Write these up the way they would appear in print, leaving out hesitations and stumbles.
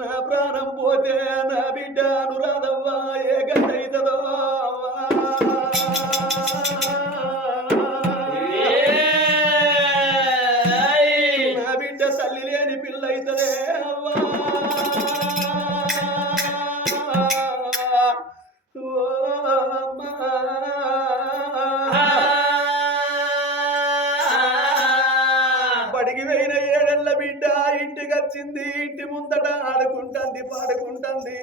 నా ప్రాణం పోతే నా బిడ్డ అనురాధవ్వ ఏ గంటైతదో నా బిడ్డ తల్లి లేని పిల్ల అవుతదే అవ్వా బడికి పోయిన ఏడెళ్ళ బిడ్డ ఇంటికి వచ్చింది. ఇంటి ముందట ఆడుకుంటుంది పాడుకుంటుంది.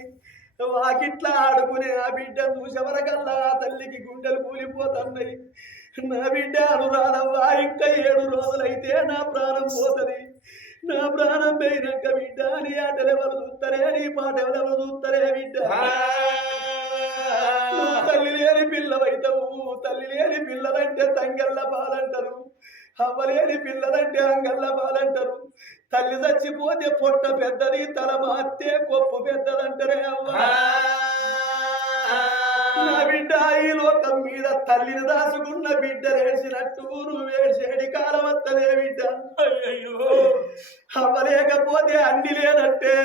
వాకిట్లా ఆడుకునే ఆ బిడ్డ చూసేవరకల్లా ఆ తల్లికి గుండెలు కూలిపోతున్నాయి. నా బిడ్డ అనురాధవ్వా ఇంకా 7 రోజులైతే నా ప్రాణం పోతుంది. నా ప్రాణం పోయినాక బిడ్డ నీ ఆటలు ఎవరు చూస్తారే నీ పాట ఎవరు చూస్తారే బిడ్డ తల్లి లేని పిల్లవైతావు. తల్లి లేని పిల్లలంటే తంగెల్ల పాలంటారు. అవ్వలేని పిల్లలంటే అంగల్ల పాలంటారు. తల్లి చచ్చిపోతే పొట్ట పెద్దది తల మాత్తే కొప్పు పెద్దదంటారే అవ్వ. నా బిడ్డ ఈ లోకం మీద తల్లిని దాచుకున్న బిడ్డ వేసినట్టు నువ్వేసేడి కాలం వస్తలే బిడ్డ. అయ్యో అవ్వలేకపోతే అన్ని లేనట్టే.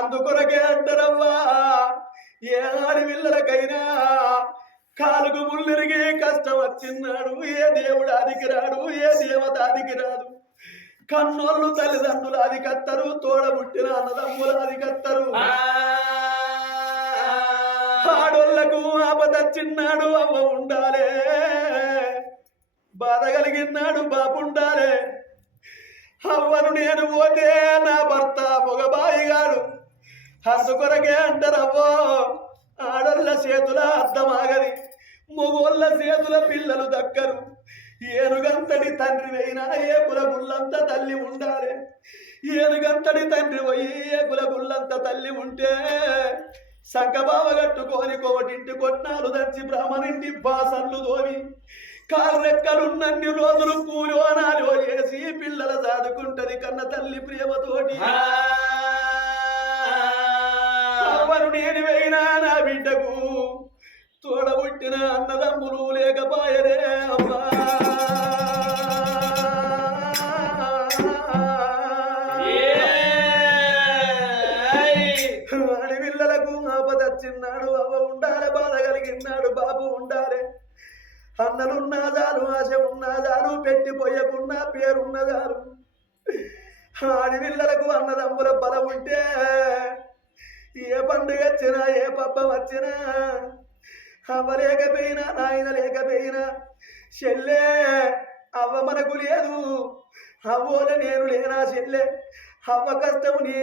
అందుకొరకే అంటారవ్వా ఏ ఆడపిల్లలకైనా కాలుకు ముళ్ళిరిగి కష్టం వచ్చిన్నాడు ఏ దేవుడు ఆదికి రాడు ఏ దేవత ఆదికి రాదు. కన్నోళ్ళు తల్లిదండ్రులు ఆదికత్తరు. తోడబుట్టిన అన్నదమ్ములు ఆదికత్తరు. ఆడోళ్లకు ఆపదచ్చిన్నాడు అవ్వ ఉండాలే. బాధ కలిగినాడు బాబు ఉండాలే. అవ్వను నేను పోతే నా భర్త పొగబాయిగాడు. అందుకొరకే అంటారవ్వో ఆడోళ్ళ చేతుల అర్థమాగది మొగోళ్ళ చేతుల పిల్లలు దక్కరు. ఏనుగంతటి తండ్రి అయినా ఏ కులగుళ్ళంత తల్లి ఉండాలి. ఏనుగంతటి తండ్రి పోయి ఏ కులగుళ్ళంత తల్లి ఉంటే సంకబావ కట్టుకొని కోటింటి కొట్నాలు దంచి బ్రాహ్మణింటి బాసన్లు దోవి కారు రెక్కలున్నన్ని రోజులు కూలి ఓనాలు వేసి పిల్లల సాదుకుంటది కన్న తల్లి ప్రేమతోటి. అవ్వను నేను వేయినా నా బిడ్డకు తోడబుట్టిన అన్నదమ్ములు లేకపాయరే అమ్మా. ఆడపిల్లలకు ఆపదచ్చిన్నాడు అవ్వ ఉండాలి. బాధ కలిగినాడు బాబు ఉండాలి. అన్నలున్నదాలు ఆశ ఉన్నదాలు పెట్టిపోయకున్నా పేరున్నదాలు. ఆడపిల్లలకు అన్నదమ్ముల బలం ఉంటే ఏ పండుగ వచ్చినా ఏ పబ్బం వచ్చినా అవ్వలేకపోయినా నాయన లేకపోయినా చెల్లె అవ్వ మనకు లేదు. అవ్వోల నేను లేనా చెల్లె. అవ్వ కష్టం నీ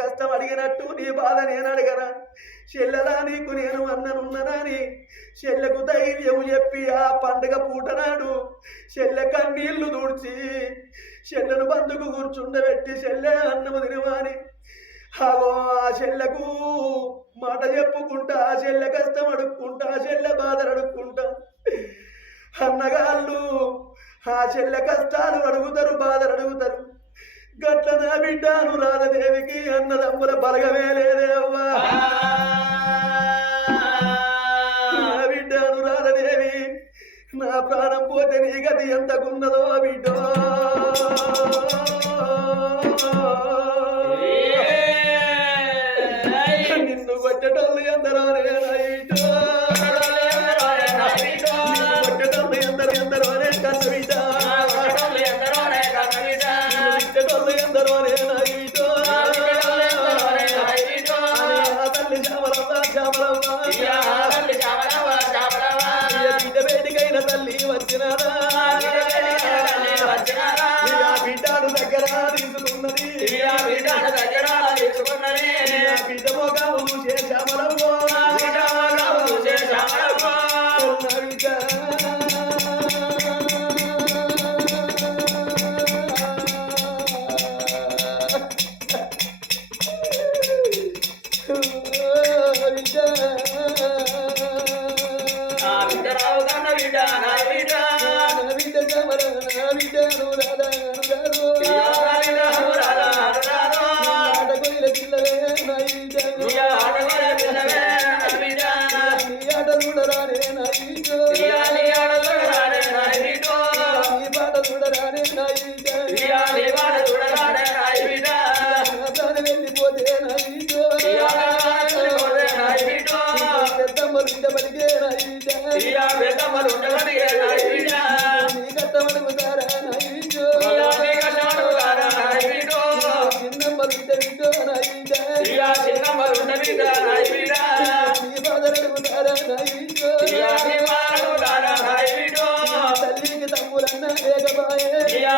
కష్టం అడిగినట్టు నీ బాధ నేను అడగరా. చెల్లెలా నీకు నేను అన్ననున్ననాని చెల్లెకు ధైర్యం చెప్పి ఆ పండుగ పూటనాడు చెల్లె కన్నీళ్లు దూడ్చి చెల్లెను బందుకు కూర్చుండబెట్టి చెల్లె అన్నము తినవాని అగో ఆ చెల్లెకు మాట చెప్పుకుంటా ఆ చెల్లె కష్టం అడుక్కుంటా ఆ చెల్లె బాధలు అడుక్కుంటా. అన్నగాళ్ళు ఆ చెల్లె కష్టాలు అడుగుతారు బాధలు అడుగుతారు. గట్ల నా బిడ్డ అనురాధదేవికి అన్నదమ్ముల బలగమే లేదే అవ్వా. నా బిడ్డ అనురాధదేవి నా ప్రాణం పోతే నీ గతి ఎంతకున్నదో బిడ్డో. నిన్ను కొట్టేటోళ్ళు ఎందరో నేనైటో. కొట్టేటోళ్ళు ఎందరో నే కన్న బిడ్డ. కొట్టేటోళ్ళు ఎందరో నేనైటో. తల్లి చామరవ్వ చామరవ్వ బిడ్డ వేడికైన తల్లి వచ్చినారా. బిడ్డను దగ్గర తీసుకున్నది. బిడ్డ మోగాము చేశామరవ్వో. వెళ్ళిపో నీ బాధలు అడుగుతారా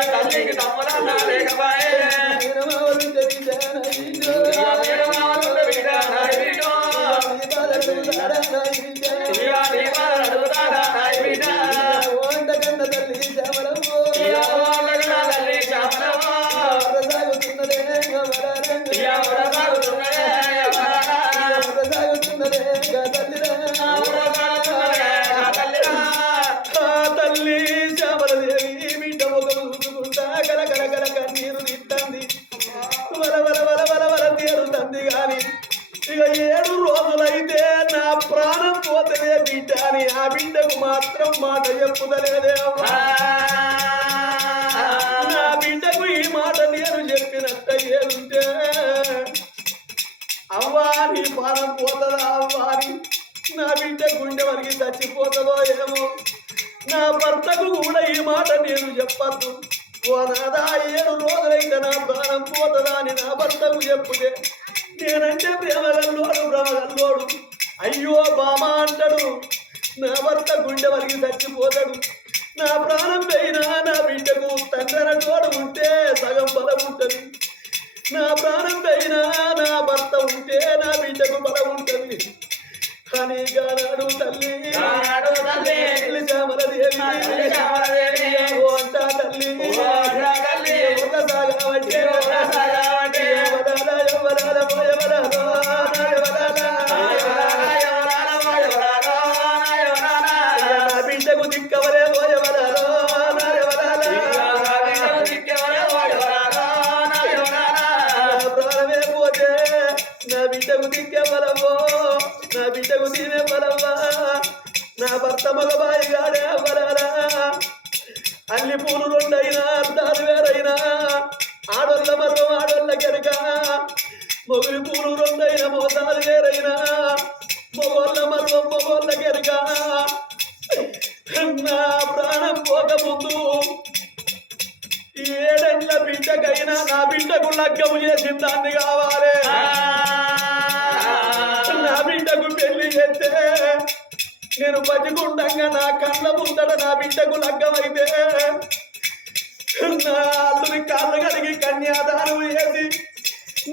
తల్లికి తమ్ములన్నా లేకపాయే మేనమావలు తెలియదా నీ బాధలు అడుగుతారా వంట కన్న తల్లి శ్యామలమ్మో తల్లి శ్యామలదేవి బిడ్డ ఒక చూసుకుంటా గల కన్నీరు తిట్టంది వల తీరుతుంది గాని ఇక 7 రోజులైతే నా ప్రాణం పోతలే బిడ్డ అని ఆ బిడ్డకు మాత్రం మాట చెప్పుదలేదే నా బిడ్డకు ఈ మాట నేను చెప్పినట్ట ఏదుంటే అవ్వా నీ ప్రాణం పోతుందా అవ్వా అని నా బిడ్డ గుండె వరకు చచ్చిపోతుందో ఏమో నా భర్తకు కూడా ఈ మాట నేను చెప్పద్దు ఓ నాదా 7 రోజులైతే నా ప్రాణం పోతుందా అని నా భర్తకు చెప్పుతే నేనంటే భ్రమగల్లోడు అయ్యో బామా అంటాడు నా భర్త గుండె వరకు చచ్చిపోతాడు నా ప్రాణం పోయినా నా బిడ్డకు తండ్రి తోడు ఉంటే సగం బలం ఉంటుంది నా ప్రాణం పోయినా నా భర్త ఉంటే నా బిడ్డకు బలం ఉంటుంది అని గానాడు తల్లి శ్యామలదేవి ఓ అంటా తల్లి బిడ్డకు దిక్కవరే పోయవరాలో ప్రాణమే పోతే నా బిడ్డకు దిక్కే బలమో నా బిడ్డకు తీరే బలమ్మా నా భర్త మగబాయి గాడే అవ్వరారా అల్లి పూలు 2 అయినా అర్థాలు వేరైనా ఆడోళ్ళ మర్వం ఆడోళ్ళ కెరక మొగులి పూలు 2 అయినా మోసాలు వేరైనా మొగోళ్ళ మర్వం మొగోళ్ళ కెరక నా ప్రాణం పోకముందు 7 బిడ్డకైనా నా బిడ్డకు లగ్గము చేసిన దాన్ని కావాలి నా బిడ్డకు పెళ్లి చేస్తే నేను బతికుండంగా నా కళ్ళ ముందట నా బిడ్డకు లగ్గమైతే నా అల్లుని కాళ్ళు కడిగి కన్యాదానం చేసి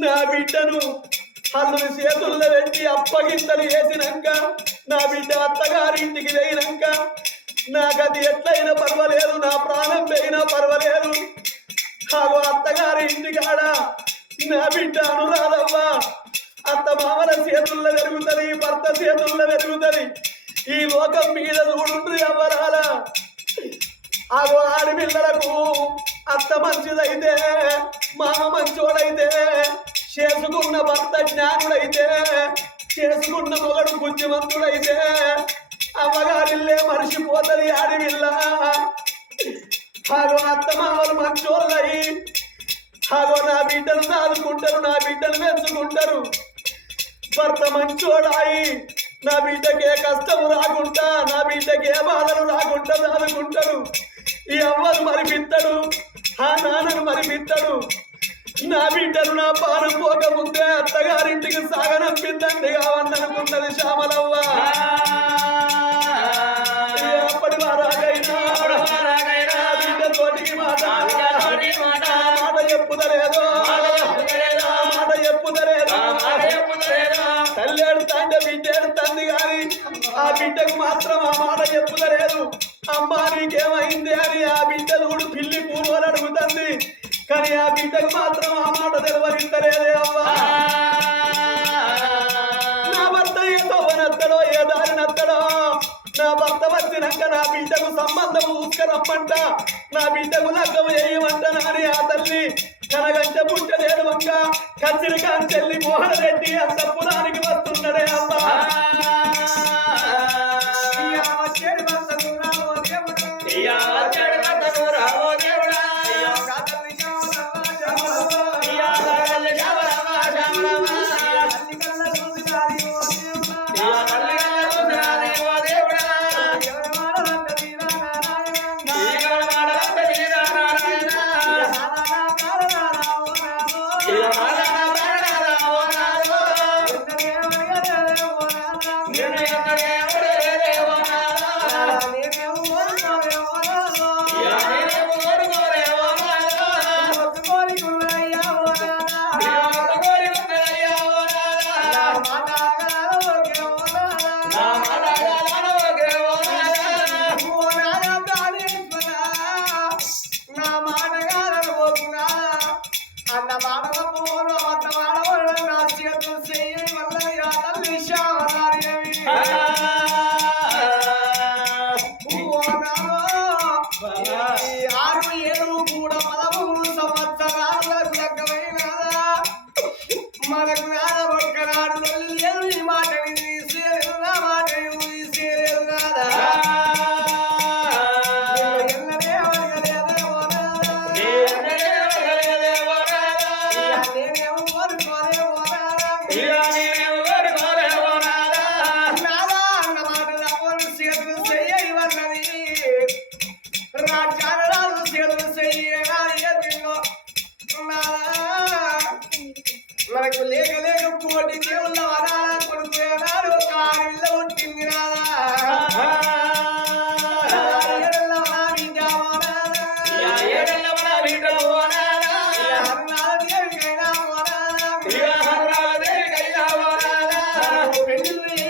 నా బిడ్డను అల్లుని చేతుల్లో పెట్టి అప్పగింతలు వేసినాక నా బిడ్డ అత్తగారింటికి వేయినాక నాకు అది ఎట్లయినా పర్వాలేదు నా ప్రాణం పోయినా పర్వాలేదు కాగు అత్తగారి ఇంటికాడ నా బిడ్డ అనురాధవ్వా అత్త మామల చేతుల్లో పెరుగుతుంది భర్త చేతుల్లో పెరుగుతుంది ఈ లోకం మీద చూడుండ్రి అవ్వరాల ఆగో ఆడపిల్లలకు అత్త మంచిదైతే మామ మంచోడైతే చేసుకున్న భర్త జ్ఞానుడైతే చేసుకున్న మొగడు బుద్ధిమంతుడైతే అమ్మగారిల్లే మరిచిపోతుంది ఆడపిల్ల ఆగో అత్త మామలు మంచోళ్ళయి ఆగో నా బిడ్డను సాదుకుంటారు నా బిడ్డను పెంచుకుంటారు భర్త మంచోడాయి నా బిడ్డకి ఏ కష్టము రాకుండా నా బిడ్డకి ఏ బాధలు రాకుండా సాదుకుంటాడు ఈ అవ్వను మరిపిస్తాడు ఆ నాన్నను మరిపిస్తాడు నా బిడ్డను నా పానం పోకముందే అత్తగారింటికి సాగనంపిందండి కావన్ననుకున్నది శ్యామలవ్వ అప్పటి వారాగైనా బిడ్డతోటికి మాట చెప్పుదలేదో మాట చెప్పుదలేదో తల్లి ఎడుతాంటే బిడ్డ ఎడుతుంది కానీ ఆ బిడ్డకు మాత్రం ఆ మాట చెప్పుదలేదు అమ్మా నీకేమైంది అని ఆ బిడ్డ చూడు పిల్లి పూర్వలు అడుగుతుంది కానీ ఆ బిడ్డకు మాత్రం ఆ మాట తెలవరించలేదే అమ్మా నా భర్త ఏ తవ్వనత్తడో ఏ దారి నత్తడో నా భర్త వచ్చినాక నా బిడ్డకు సంబంధం చూసుకురమ్మంట నా బిడ్డకు లగ్గం చేయమంట నాని ఆ తల్లి కనగంట పుట్టలేడు వంక కచ్చిరి కాంచెల్లి మోహనరెడ్డి అంత పురానికి వస్తున్నాడే అమ్మా మనకు ఒక్కనాడు లేదు ఈ మాట తీసేలేదు నా మాట తీసేలేదు కాదా రాజ్యాలు చేతులు మనకు లేక లేక కోటి దేవుళ్ళ వరాల కొడుకు ఏనాడు ఒక ఆడవిల్ల పుట్టింది పెళ్లి